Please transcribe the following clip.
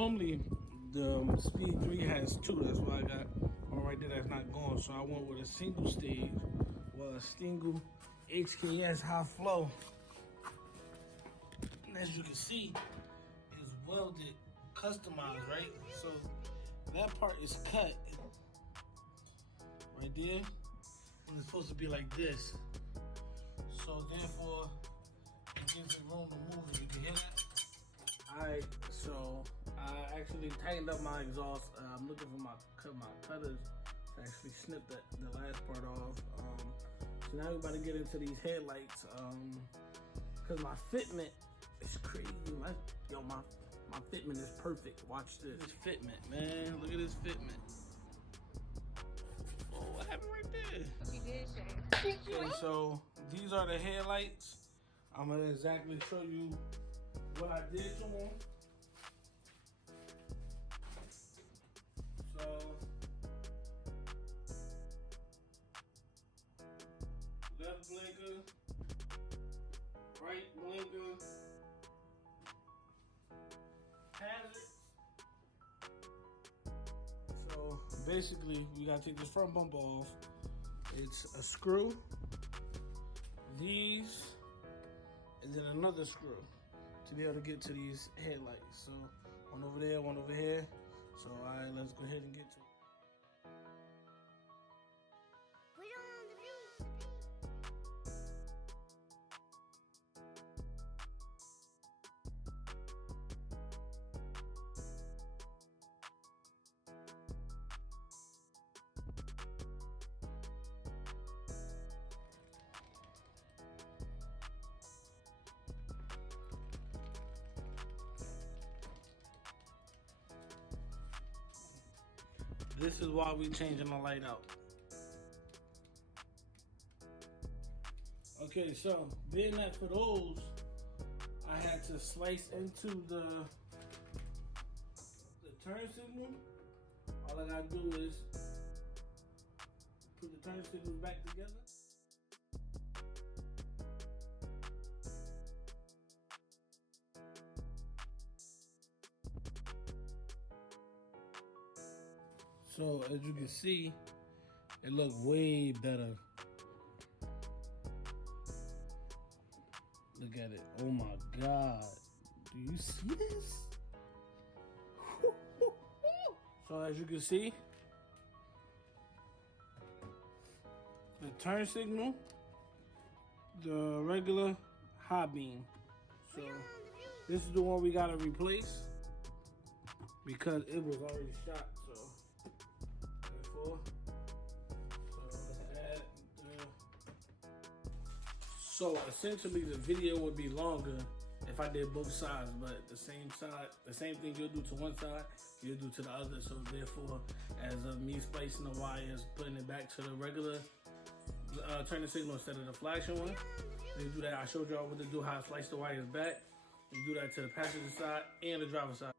normally the Speed 3 has two. That's why I got one right there that's not going. So I went with a single stage, well, a single HKS high flow. And as you can see, it's welded, customized, right? So that part is cut right there, and it's supposed to be like this. So therefore, it gives it room to move. You can hear that? Alright, so I actually tightened up my exhaust. I'm looking for my cutters to actually snip the last part off. So now we're about to get into these headlights. Cause my fitment is crazy. My fitment is perfect. Watch this. This fitment, man. Look at this fitment. Oh, what happened right there? You did, Shane. Okay, so these are the headlights. I'm gonna exactly show you what I did to them. So left blinker, right blinker, hazards. So basically, we gotta take this front bumper off. It's a screw, these, and then another screw to be able to get to these headlights. So one over there, one over here. So all right, let's go ahead and get to it. This is why we changing the light out. Okay, so being that for those, I had to slice into the turn signal. All I gotta do is put the turn signals back together. So as you can see, it looks way better. Look at it. Oh my God. Do you see this? So as you can see, the turn signal, the regular high beam. So this is the one we gotta replace because it was already shot. So essentially the video would be longer if I did both sides, but the same thing you'll do to one side, you'll do to the other. So therefore, as of me splicing the wires, putting it back to the regular turning signal instead of the flashing one, you do that. I showed y'all what to do, how I slice the wires back. You do that to the passenger side and the driver's side.